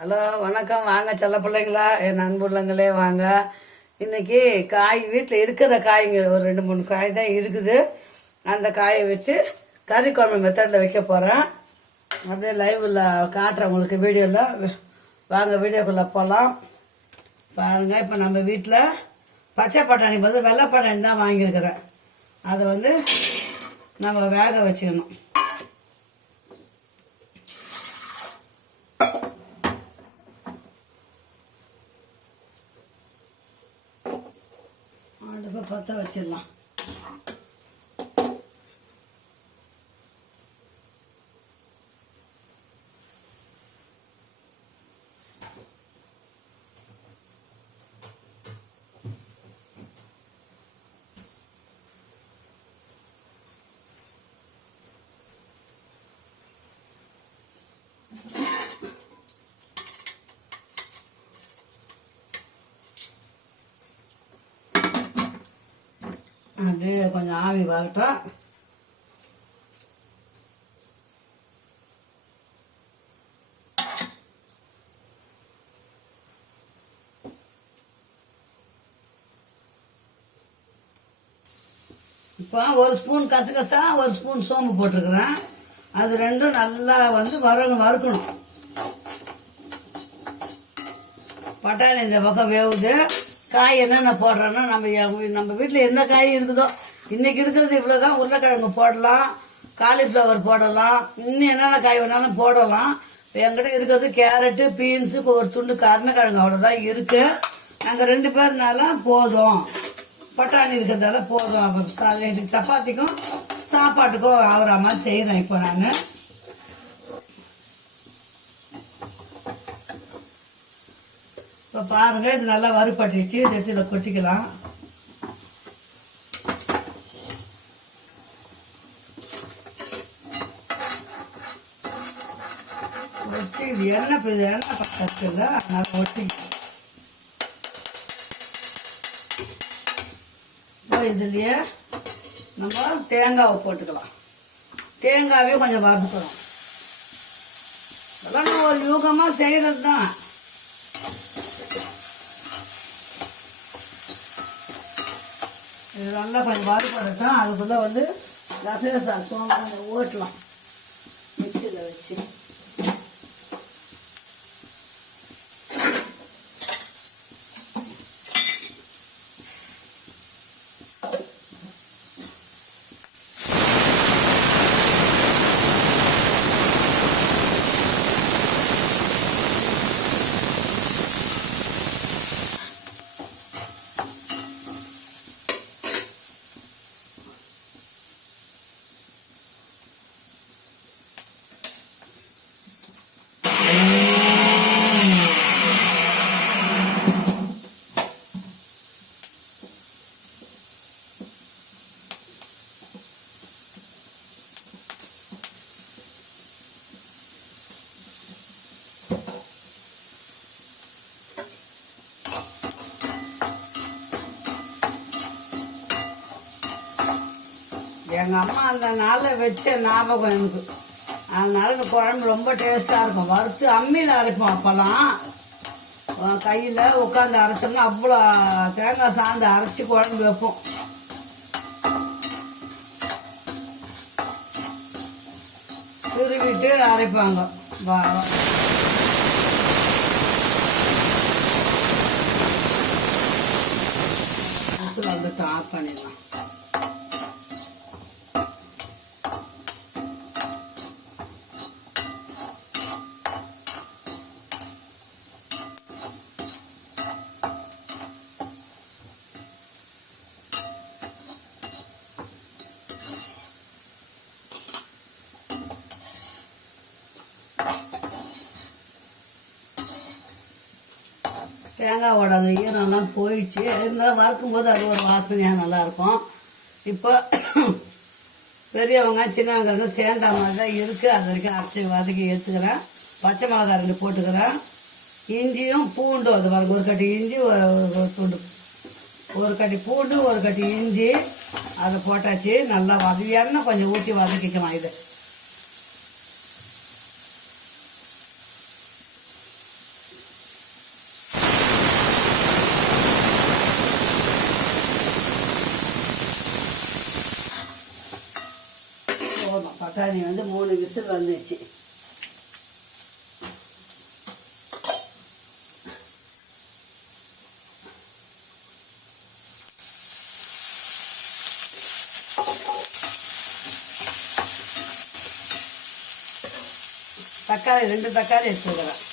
Hello வணக்கம். வாங்க செல்ல பிள்ளைங்களா, என் அன்புள்ளங்களே வாங்க. இன்னைக்கு காய் வீட்டில் இருக்கிற காய்ங்க ஒரு 2-3 காய் தான் இருக்குது. அந்த காயை வச்சு கறி குழம்பு மெத்தடில் வைக்க போகிறேன். அப்படியே லைவில் காட்டுறேன் உங்களுக்கு வீடியோவில். வாங்க வீடியோக்குள்ளே போகலாம். பாருங்கள், இப்போ நம்ம வீட்டில் பச்சை பட்டாணி பதில் வெள்ளை பட்டாணி தான் வாங்கியிருக்கிறேன். அதை நம்ம வேக வச்சுக்கணும். அடுப்பை பற்ற வச்சிடலாம். அப்படியே கொஞ்சம் ஆவி வரட்டும். இப்போ ஒரு ஸ்பூன் கசகசா, ஒரு ஸ்பூன் சோம்பு போட்டிருக்கிறேன். அது ரெண்டும் நல்லா வறுக்கணும். பட்டாணி இந்த பக்கம் வேவுது. காய் என்னென்ன போடுறோன்னா, நம்ம வீட்டில் என்ன காய் இருக்குதோ, இன்னைக்கு இருக்கிறது இவ்வளோதான். உருளைக்கிழங்கு போடலாம், காலிஃப்ளவர் போடலாம், இன்னும் என்னென்ன காய் வேணாலும் போடலாம். என்கிட்ட இருக்கிறது கேரட்டு, பீன்ஸு, ஒரு துண்டு கருணக்கிழங்கு, அவ்வளோதான் இருக்குது. நாங்கள் 2 பேர்னால போதும், பட்டாணி இருக்கிறதால போதும். சப்பாத்திக்கும் சாப்பாட்டுக்கும் ஆகிற மாதிரி செய்கிறேன் இப்போ நான். இப்போ பாருங்கள், இது நல்லா வறுபட்டுச்சு. இதை இதில் கொட்டிக்கலாம். ஒட்டி இது எண்ணெய் பக்கத்தில் அதனால ஒட்டி. இப்போ இதுலேயே நம்ம தேங்காவை போட்டுக்கலாம். தேங்காவையும் கொஞ்சம் வறுத்துக்கிறோம். இதெல்லாம் நான் ஒரு யூகமாக செய்கிறது தான். இது நல்லா கொஞ்சம் வறுபடட்டும். அதுக்குள்ளே கசகசா சோம்பு கொஞ்சம் ஓட்டலாம் மிக்சியில் வச்சு. எங்கள் அம்மா அந்த நாளில் வச்ச ஞாபகம் எனக்கு. அதனால இந்த குழம்பு ரொம்ப டேஸ்ட்டாக இருக்கும். வறுத்து அம்மியில் அரைப்போம். அப்போல்லாம் கையில் உட்காந்து அரைச்சோம்னா அவ்வளோ தேங்காய் சாந்து அரைச்சி குழம்பு வைப்போம். துருவிட்டு அரைப்பாங்க. வந்துட்டு ஆஃப் பண்ணிடலாம். தேங்காவோட அந்த ஈரம்லாம் போயிடுச்சு. இருந்தாலும் வறுக்கும்போது அது ஒரு வாசனையாக நல்லாயிருக்கும். இப்போ பெரியவங்க சின்னவங்க சேர்ந்த மாதிரி தான் இருக்குது. அது வரைக்கும் அரைச்சி வதக்கி எடுத்துக்கிறேன். பச்சை மிளகாய் 2 போட்டுக்கிறேன். இஞ்சியும் பூண்டும், அது பாருங்க, ஒரு கட்டி இஞ்சி, ஒரு துண்டு, ஒரு கட்டி பூண்டு, ஒரு கட்டி இஞ்சி, அதை போட்டாச்சு. நல்லா எண்ணெய் கொஞ்சம் ஊற்றி வதக்கிக்கலாம். இது விசில் வந்துச்சு. தக்காளி 2 தக்காளி எடுத்துக்கிறேன்.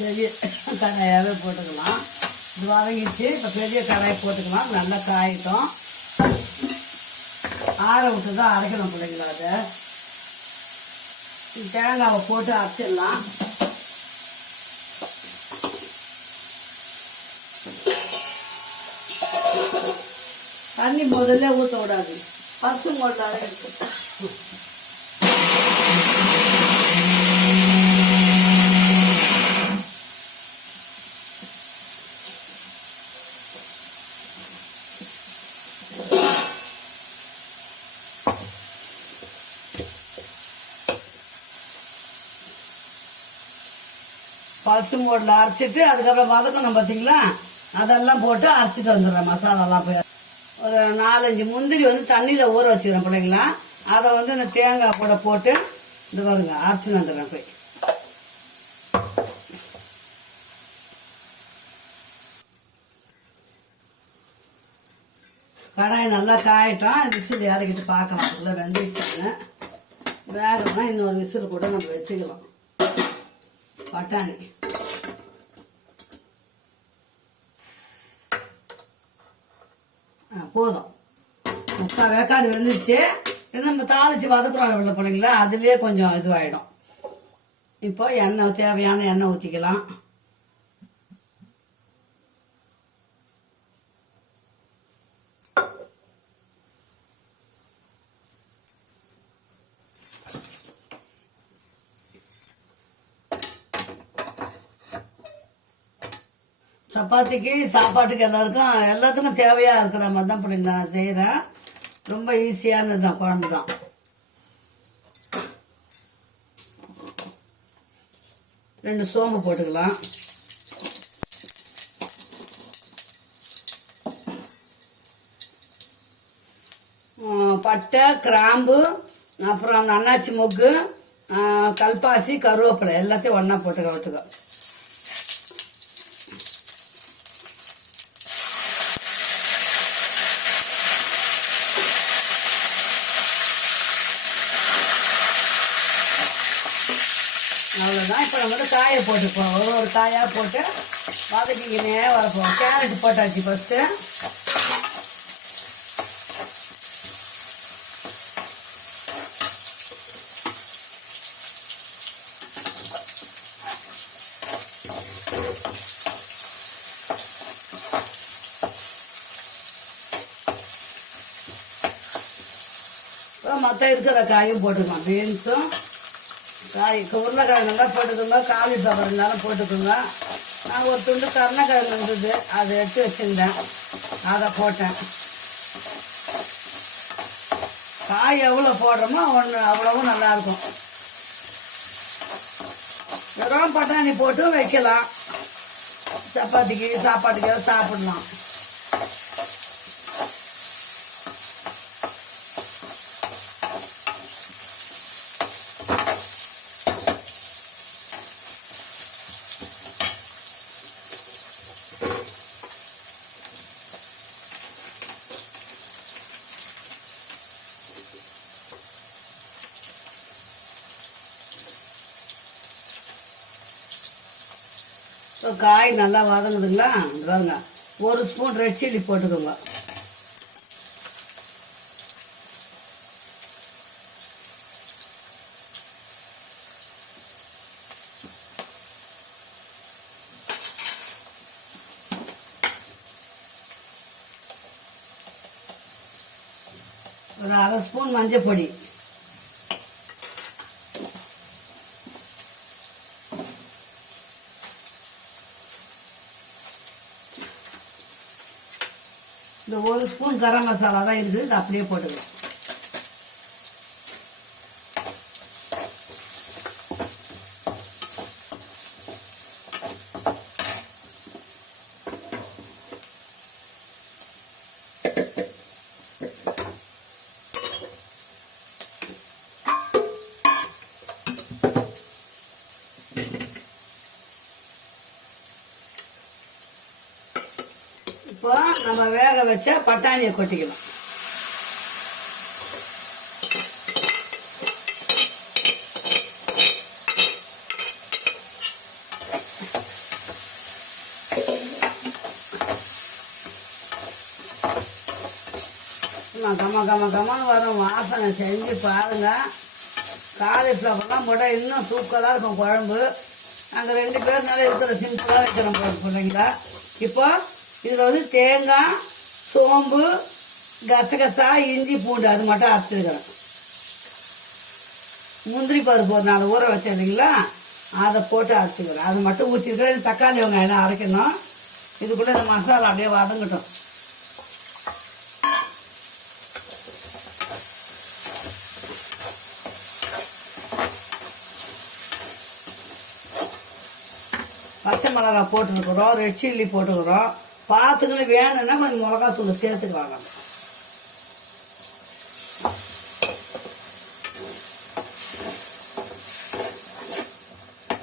பெரிய கடாயாகவே போட்டுக்கலாம். இது வதங்கிச்சு. இப்போ பெரிய கடாயை போட்டுக்கலாம். நல்லா காயிட்டோம். ஆற விட்டு தான் அரைக்கணும் பிள்ளைங்களா. அதை தேங்காவை போட்டு அரைச்சிடலாம். தண்ணி முதல்ல ஊற்ற விடாது. பசு முதல்ல இருக்கு. பல்சு மோடில் அரைச்சிட்டு அதுக்கப்புறம் வதக்கணும் பார்த்தீங்களா, அதெல்லாம் போட்டு அரைச்சிட்டு வந்துடுறேன். மசாலாலாம் போய் ஒரு 4-5 முந்திரி வந்து தண்ணியில் ஊற வச்சுக்கிறேன் பிள்ளைங்களா. அதை வந்து இந்த தேங்காய் கூட போட்டு இது பாருங்க அரைச்சிட்டு வந்துடுறேன் போய். கடாய் நல்லா காயிட்டோம். விசில் இறக்கிட்டு பார்க்கலாம். அதுக்குள்ளே வெந்துடுச்சாங்க. வேகம்னா இன்னொரு விசில் கூட நம்ம வச்சுக்கலாம். பட்டாணி போதும். 3/4 வேக்காடு வெந்துருச்சு. இது நம்ம தாளித்து வதக்குறோம் இல்லை பிள்ளைங்களா, அதுலேயே கொஞ்சம் இதுவாகிடும். இப்போ எண்ணெய் தேவையான எண்ணெய் ஊற்றிக்கலாம். சப்பாத்திக்கு சாப்பாட்டுக்கு எல்லாத்துக்கும் தேவையாக இருக்கிற மாதிரி தான் பிள்ளைங்க நான் செய்கிறேன். ரொம்ப ஈஸியானது தான், குழம்பு தான். ரெண்டு சோம்பு போட்டுக்கலாம். பட்டை, கிராம்பு, அப்புறம் அந்த அன்னாச்சி மொக்கு, கல்பாசி, கருவேப்பிலை எல்லாத்தையும் ஒன்றா போட்டுக்க. அவ்வளோதான். இப்போ நம்ம வந்து காயை போட்டுப்போம். ஒரு காயாக போட்டு வதக்கிக்கினே வரப்போம். கேரட் போட்டாச்சு ஃபஸ்ட்டு. மற்ற இருக்கிற காயும் போட்டுக்கலாம். பீன்ஸும் உருளைக்கிழங்கு தான் போட்டுக்கோங்க. காலிஃப்ளவர் இருந்தாலும் போட்டுக்கோங்க. நான் ஒரு துண்டு கருணக்கிழங்கு இருந்தது, அதை எடுத்து வச்சுருந்தேன், அதை போட்டேன். காய் எவ்வளோ போடுறோமோ அவ்வளவும் நல்லாயிருக்கும். வெறும் பட்டாணி போட்டு வைக்கலாம். சப்பாத்திக்கு சாப்பாட்டுக்கு சாப்பிடலாம். காய் நல்லா வதங்குதுங்களா, பாருங்க. 1 ஸ்பூன் ரெட் சில்லி போட்டுக்கோங்க. ஒரு 1/2 ஸ்பூன் மஞ்சள் பொடி. இந்த 1 ஸ்பூன் கரம் மசாலா தான் இருக்குது, இது அப்படியே போட்டுக்கலாம். இப்போ நம்ம வேக வச்ச பட்டாணியை கொட்டிக்கலாம். கமன்னு வரும் வாசனை, செஞ்சு பாருங்க. காலிஃப்ளவர்லாம் போட்டால் இன்னும் சூப்பராக இருக்கும் குழம்பு. நாங்கள் 2 பேர்னால இருக்கிற சிம்பிளாக வைக்கிறோம் பிள்ளைங்களா. இப்போ இதில் வந்து தேங்காய், சோம்பு, கசகசா, இஞ்சி, பூண்டு அது மட்டும் அரைச்சிருக்கிறேன். முந்திரி பருப்பு ஒரு 4 ஊற வச்சேன் இல்லைங்களா, அதை போட்டு அரைச்சிக்கிறேன். அது மட்டும் ஊற்றிருக்கிறேன். தக்காளி வெங்காயம் அரைக்கணும். இதுக்குள்ளே இந்த மசாலா அப்படியே வதங்கட்டும். பச்சை மிளகா போட்டுருக்குறோம், ரெட் சில்லி போட்டுக்கிறோம். பார்த்துக்கிட்டு வேணும்னா கொஞ்சம் மிளகாத்தூள் சேர்த்துக்கலாம்.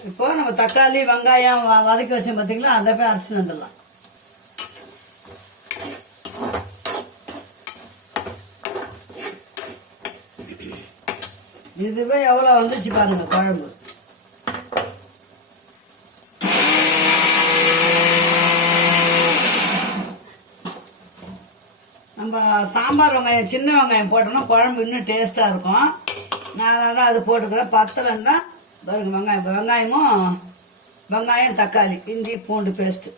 இப்போ நம்ம தக்காளி வெங்காயம் வதக்கி வச்சோம் பார்த்தீங்களா, அதை போய் அரைச்சி வந்துடலாம். இதுவே எவ்வளோ வந்துச்சு பாருங்க குழம்பு. நம்ம சாம்பார் வெங்காயம், சின்ன வெங்காயம் போட்டோம்னா குழம்பு இன்னும் டேஸ்ட்டாக இருக்கும். நான் தான் அது போட்டுக்கிறேன். பத்தலைன்னா பாருங்க, வெங்காயம், தக்காளி, இஞ்சி, பூண்டு பேஸ்ட்டு.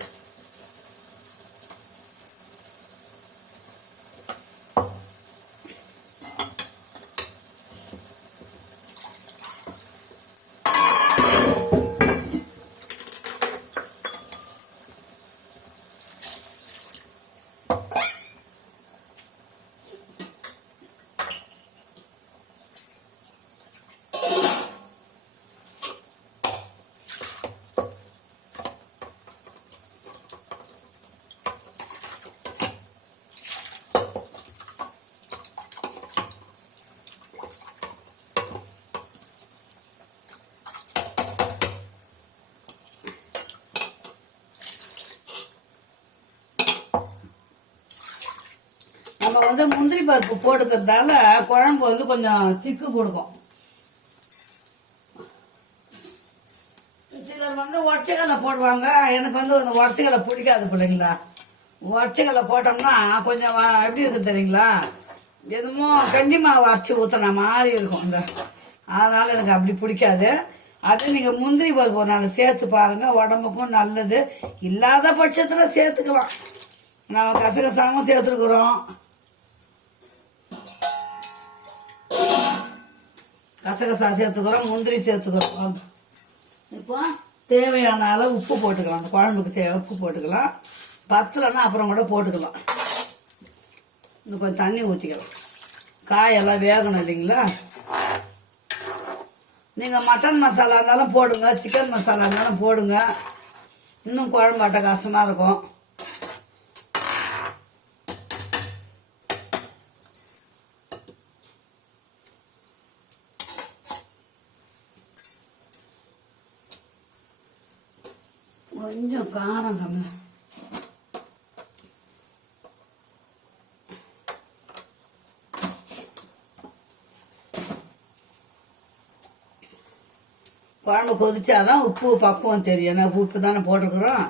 நம்ம வந்து முந்திரி பருப்பு போட்டுக்கிறதால குழம்பு வந்து கொஞ்சம் திக்கு கொடுக்கும். சிலர் வந்து ஒற்றைக்கல்லை போடுவாங்க. எனக்கு வந்து அந்த ஒற்றைக்கல்லை பிடிக்காது பிள்ளைங்களா. ஒற்றைக்கல்லை போட்டோம்னா கொஞ்சம் எப்படி இருக்கு தெரியுங்களா, எதுமோ கஞ்சி மாவு அரைச்சி ஊற்றின மாதிரி இருக்கும். அதனால எனக்கு அப்படி பிடிக்காது. அது நீங்கள் முந்திரி பருப்பு ஒரு நாள் சேர்த்து பாருங்க, உடம்புக்கும் நல்லது. இல்லாத பட்சத்தில் சேர்த்துக்கலாம். நம்ம கசகசாவும் சேர்த்துருக்குறோம், கசகசா சேர்த்துக்கிறோம், முந்திரி சேர்த்துக்கிறோம். இப்போ தேவையான அளவு உப்பு போட்டுக்கலாம். அந்த குழம்புக்கு தேவை உப்பு போட்டுக்கலாம். பத்தலைன்னா அப்புறம் கூட போட்டுக்கலாம். இன்னும் கொஞ்சம் தண்ணி ஊற்றிக்கலாம். காயெல்லாம் வேகணும் இல்லைங்களா. நீங்கள் மட்டன் மசாலா இருந்தாலும் போடுங்க, சிக்கன் மசாலா இருந்தாலும் போடுங்க. இன்னும் குழம்பு அட்டகாசமாக இருக்கும். கொஞ்சம் காரம் கம்மி. குழம்பு கொதிச்சாதான் உப்பு பக்குவம் தெரியும். ஏன்னா உப்பு தானே போட்டுக்கிறோம்.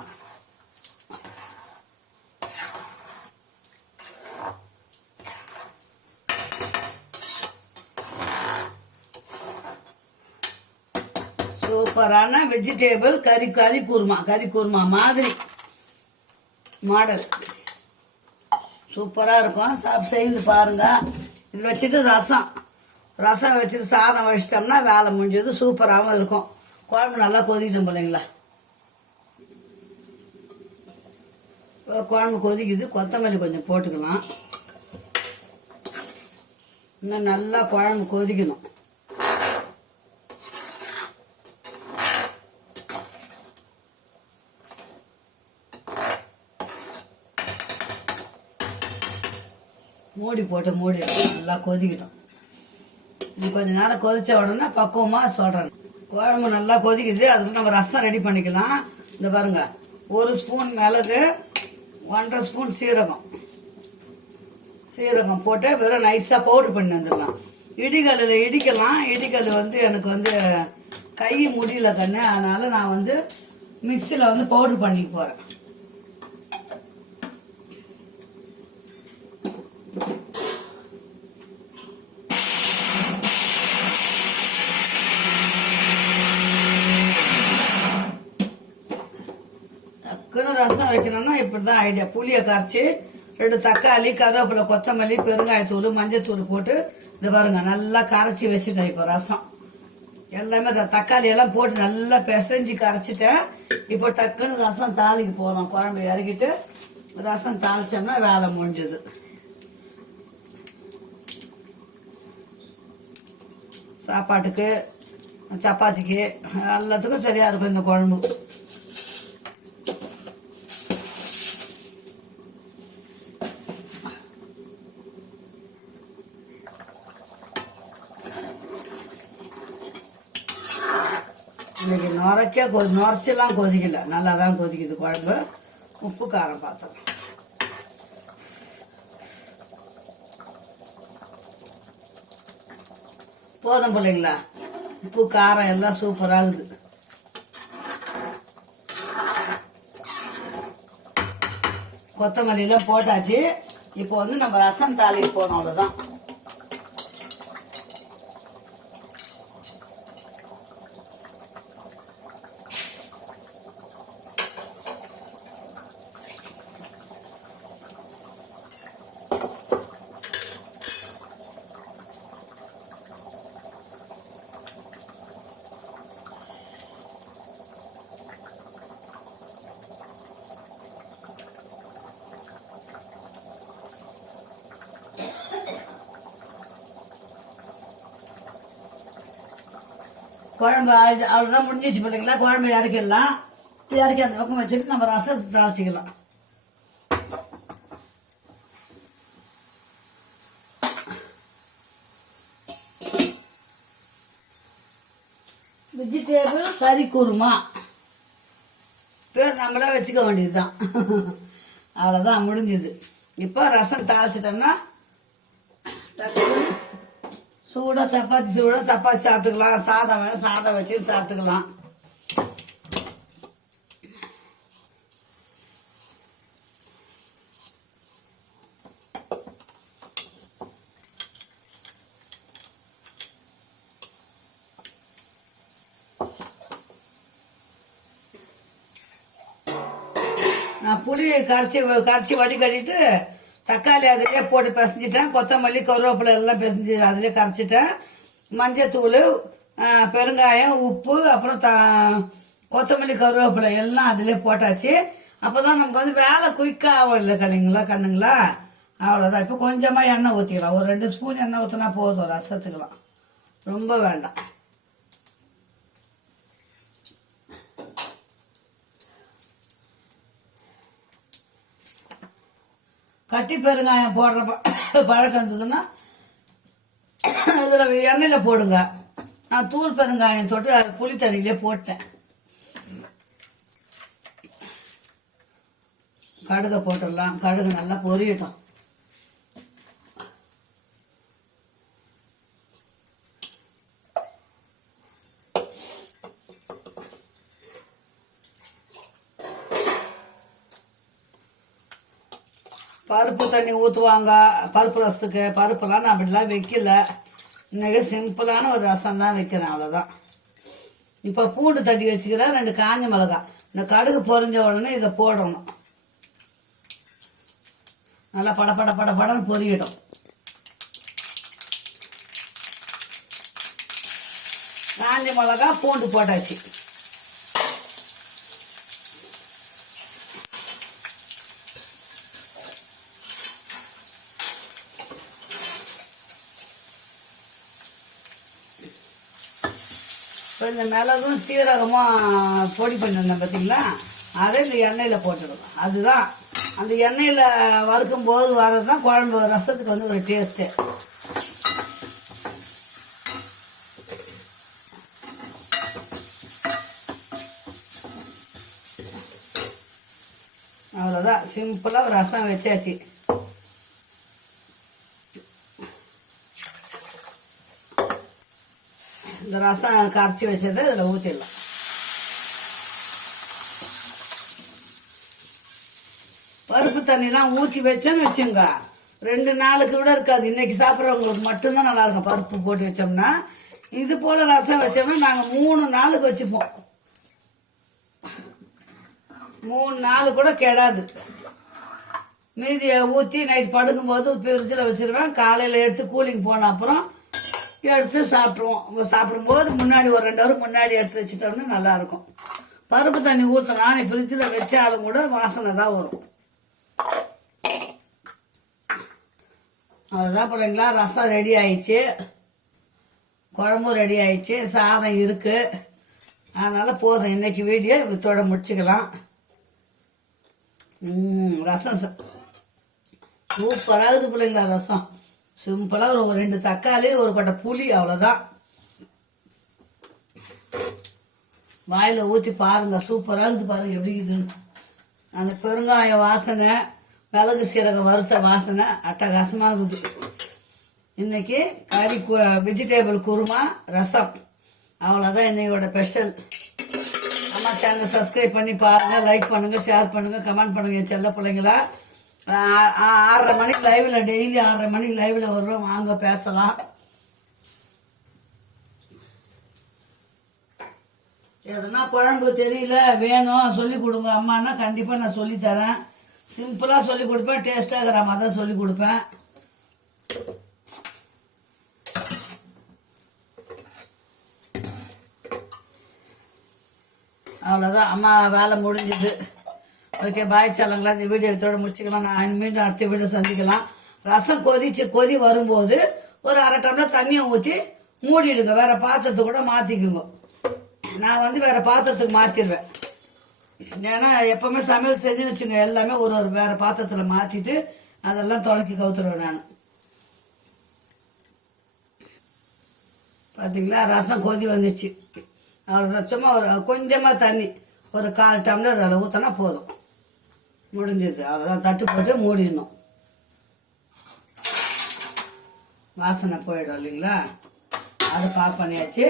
சூப்பரான வெஜிடேபிள் கறி குருமா மாதிரி மாடல் சூப்பராக இருக்கும். செய்து பாருங்க. இது வச்சுட்டு ரசம் வச்சுட்டு சாதம் வச்சிட்டோம்னா வேலை முடிஞ்சது. சூப்பராகவும் இருக்கும். குழம்பு நல்லா கொதிக்கிட்டோம் பிள்ளைங்களா. குழம்பு கொதிக்குது, கொத்தமல்லி கொஞ்சம் போட்டுக்கலாம். இன்னும் நல்லா குழம்பு கொதிக்கணும். மூடி போட்டு மூடி நல்லா கொதிக்கணும். இது கொஞ்சம் நேரம் கொதிச்ச உடனே பக்குவமாக சொல்கிறேன். குழம்பு நல்லா கொதிக்குது, அதுக்கு நம்ம ரசம் ரெடி பண்ணிக்கலாம். இந்த பாருங்க, 1 ஸ்பூன் மிளகு, 1.5 ஸ்பூன் சீரகம் போட்டு வெறும் நைஸாக பவுடர் பண்ணி வந்துடலாம். இடிகல்லில் இடிக்கலாம். இடிகல் எனக்கு கை முடியல கண்ணு, அதனால நான் மிக்சியில் பவுடர் பண்ணிக்க போகிறேன். ரசம் வைக்கணும்னா இப்படிதான் ஐடியா. புளியை கரைச்சி 2 தக்காளி, கருவேப்பிலை, கொத்தமல்லி, பெருங்காயத்தூள், மஞ்சத்தூள் போட்டு இது பாருங்க நல்லா கரைச்சி வச்சுட்டேன். இப்போ ரசம் எல்லாமே தக்காளி எல்லாம் போட்டு நல்லா பிசைஞ்சு கரைச்சிட்டேன். இப்போ டக்குன்னு ரசம் தாளிக்கு போகிறோம். குழம்பு இறக்கிட்டு ரசம் தாளிச்சோம்னா வேலை முடிஞ்சது. சாப்பாட்டுக்கு, சப்பாத்திக்கு எல்லாத்துக்கும் சரியா இருக்கும் இந்த குழம்பு. இன்னைக்கு நுரைச்செல்லாம் கொதிக்கல, நல்லா தான் கொதிக்குது குழம்பு. உப்பு காரம் பார்த்துக்கலாம். போதும் பிள்ளைங்களா, உப்பு காரம் எல்லாம் சூப்பராகுது. கொத்தமல்லியெல்லாம் போட்டாச்சு. இப்போ நம்ம ரசம் தாளிக்கு போனோம், அவ்வளோதான். குழம்பு அவ்வளோதான் முடிஞ்சிச்சு பிள்ளைங்களா. குழம்பு இறக்கிடலாம். இறக்கி அந்த பக்கம் வச்சுட்டு நம்ம ரசத்தை தாளிச்சிக்கலாம். வெஜிடேபிள் கறி குருமா பேர் நம்மளே வச்சுக்க வேண்டியதுதான். அவ்வளோதான் முடிஞ்சுது. இப்போ ரசம் தாளிச்சிட்டோம்னா சூடாக சப்பாத்தி சாப்பிட்டுக்கலாம். சாதம் வேணும், சாதம் வச்சு சாப்பிட்டுக்கலாம். நான் புளி கரைச்சி வடிகட்டிட்டு தக்காளி அதிலே போட்டு பிசைஞ்சிட்டேன். கொத்தமல்லி, கருவேப்பிலை எல்லாம் பிசைஞ்சு அதிலே கரைச்சிட்டேன். மஞ்சத்தூள், பெருங்காயம், உப்பு, அப்புறம் கொத்தமல்லி, கருவேப்பிலை எல்லாம் அதிலே போட்டாச்சு. அப்போ தான் நமக்கு வேலை குயிக்காக ஆகும் இல்லை கண்ணுங்களா. அவ்வளோதான். இப்போ கொஞ்சமாக எண்ணெய் ஊற்றிக்கலாம். ஒரு 2 ஸ்பூன் எண்ணெய் ஊற்றினா போதும் ரசத்துக்கலாம், ரொம்ப வேண்டாம். கட்டி பெருங்காயம் போடுற பழக்கம் இருந்ததுன்னா இதில் எண்ணெயில் போடுங்க. நான் தூள் பெருங்காயம் தொட்டு புளி தண்ணியிலே போட்டேன். கடுகை போட்டுடலாம். கடுகு நல்லா பொரியட்டும். பருப்பு தண்ணி ஊற்றுவாங்க பருப்பு ரசத்துக்கு. பருப்புலாம் நான் அப்படிலாம் வைக்கல. இன்னைக்கு சிம்பிளான ஒரு ரசம் தான் வைக்கிறேன், அவ்வளோதான். இப்போ பூண்டு தட்டி வச்சுக்கிறேன், 2 காஞ்ச மிளகாய். இந்த கடுகு பொரிஞ்ச உடனே இதை போடணும். நல்லா படன்னு பொரியட்டும். காஞ்ச மிளகாய், பூண்டு போட்டாச்சு. கொஞ்சம் மிளகும் சீரகமும் பொடி பண்ணிருந்தேன் பார்த்தீங்களா, அதை இந்த எண்ணெயில் போட்டுடுவோம். அதுதான் அந்த எண்ணெயில் வறுக்கும் போது வர்றது தான் குழம்பு ரசத்துக்கு வந்து ஒரு டேஸ்ட்டு. அவ்வளோதான், சிம்பிளாக ரசம் வச்சாச்சு. இந்த ரசம் கரைச்சி வச்சதை இதில் ஊற்றிடலாம். பருப்பு தண்ணிலாம் ஊற்றி வச்சேன்னு வச்சுங்க, 2 நாளுக்கு விட இருக்காது. இன்னைக்கு சாப்பிட்றவங்களுக்கு மட்டும்தான் நல்லா இருக்கும். பருப்பு போட்டு வச்சோம்னா, இது போல் ரசம் வச்சோம்னா நாங்கள் 3 நாளுக்கு வச்சுப்போம். 3 நாள் கூட கெடாது. மீதியை ஊற்றி நைட் படுக்கும்போது ஃப்ரிட்ஜில் வச்சுருவேன். காலையில் எடுத்து கூலிங் போன அப்புறம் எடுத்து சாப்பிட்ருவோம். சாப்பிடும்போது முன்னாடி ஒரு 2 ஹவர் முன்னாடி எடுத்து வச்சுட்டோம்னா நல்லாயிருக்கும். பருப்பு தண்ணி ஊற்றினா நீ ஃப்ரிட்ஜில் வச்சாலும் கூட வாசனை தான் வரும். அவ்வளோதான் பிள்ளைங்களா, ரசம் ரெடி ஆயிடுச்சு, குழம்பும் ரெடி ஆயிடுச்சு, சாதம் இருக்குது. அதனால் போதும், இன்னைக்கு வீடியோ இதோட முடிச்சுக்கலாம். ரசம் சூப்பராகுது பிள்ளைங்களா. ரசம் சிம்பிளாக ஒரு 2 தக்காளி, ஒரு கொட்டை புளி, அவ்வளோதான். வாயில் ஊற்றி பாருங்க, சூப்பராகுது பாருங்க எப்படி இதுன்னு. அந்த பெருங்காய வாசனை, மிளகு சீரகம் வறுத்த வாசனை அட்டகாசமாகுது. இன்னைக்கு கறி வெஜிடேபிள் குருமா ரசம், அவ்வளோதான் இன்னையோட ஸ்பெஷல். நம்ம சேனலை சப்ஸ்கிரைப் பண்ணி பாருங்கள், லைக் பண்ணுங்கள், ஷேர் பண்ணுங்கள், கமெண்ட் பண்ணுங்கள். என் செல்ல பிள்ளைங்களா, 6:30 மணிக்கு லைவில், டெய்லி 6:30 மணிக்கு லைவில் வருவோம், வாங்க பேசலாம். எதுனா குழம்பு தெரியல வேணும் சொல்லி கொடுங்க அம்மானா, கண்டிப்பாக நான் சொல்லித்தரேன். சிம்பிளாக சொல்லி கொடுப்பேன், டேஸ்ட்டாக இருக்கிற மாதிரி தான் சொல்லி கொடுப்பேன். அவ்வளோதான், அம்மா வேலை முடிஞ்சுது. ஓகே, பாய் சாலங்களா. இந்த வீடியோ இதோட முடிச்சுக்கலாம். நான் மீண்டும் அடுத்த வீடியோ சந்திக்கலாம். ரசம் கொதி வரும்போது ஒரு 1/2 டம்ளர் தண்ணியை ஊற்றி மூடிடுங்க. வேற பாத்திரத்துக்கு கூட மாற்றிக்குங்க. நான் வந்து வேற பாத்திரத்துக்கு மாற்றிடுவேன். ஏன்னா எப்பவுமே சமையல் செஞ்சுன்னு வச்சுங்க, எல்லாமே ஒரு வேற பாத்திரத்தில் மாற்றிட்டு அதெல்லாம் தொலைக்கி கவுத்துருவேன் நான். பார்த்தீங்களா, ரசம் கொதி வந்துச்சு. அவ்வளோதான், சும்மா ஒரு கொஞ்சமாக தண்ணி, ஒரு 1/4 டம்ளர் அதில் ஊற்றினா போதும், முடிஞ்சது. அவ்வளோதான், தட்டு போட்டு மூடிடணும். வாசனை போயிடும் இல்லைங்களா. அது ஆஃப் பண்ணியாச்சு.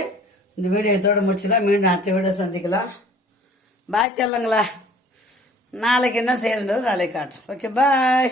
இந்த வீடியோ இதோட முடிச்சுக்கலாம். மீண்டும் அடுத்த வீடியோ சந்திக்கலாம். பாய் சொல்லுங்களா. நாளைக்கு என்ன செய்யறது நாளைக்கு காட்டுறேன். ஓகே, பாய்.